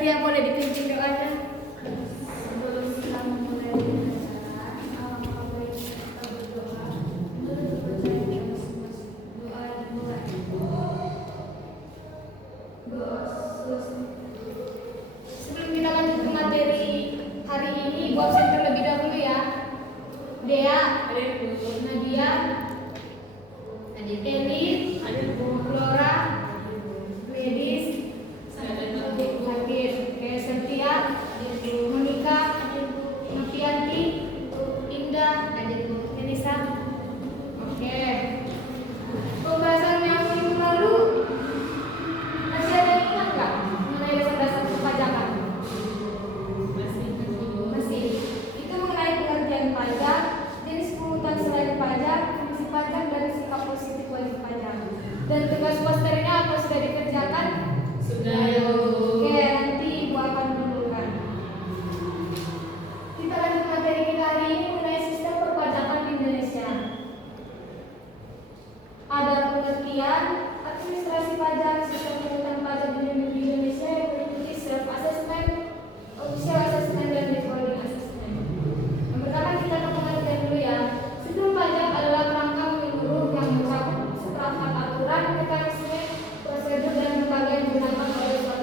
Setia boleh dipimpin doanya. Sebelum kita memulai acara, alangkah baik kita berdoa untuk dipercaya doa dimulai. Doa selesai. Sebelum kita lanjut ke materi hari ini, Ibu absen terlebih dahulu ya. Dea, Nadia, Eli, Flora, Gladys, Hadir, Setia, Monica, Novianti, Indah, Elisa. Oke. Pembahasan yang minggu lalu masih ada yang ingat nggak mengenai dasar-dasar perpajakan? Masih. Itu mengenai pengertian pajak, jenis pungutan selain pajak, fungsi pajak dan sikap positif wajib pajak. Dan tugas posternya apa sudah dikerjakan? Sudah. Oke, nanti Ibu akan dulukan. Kita lanjut materi kita hari ini mengenai sistem perpajakan di Indonesia. Ada pengertian administrasi pajak, sistem pungutan pajak di Indonesia yang meliputi self assessment, official assessment, dan withholding assessment. Yang pertama kita ke pengertian dulu ya. Sistem pajak adalah kerangka menyeluruh yang mencakup seperangkat aturan, mekanisme, prosedur, dan lembaga yang digunakan oleh suatu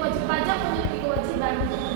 wajib pajak memiliki kewajiban untuk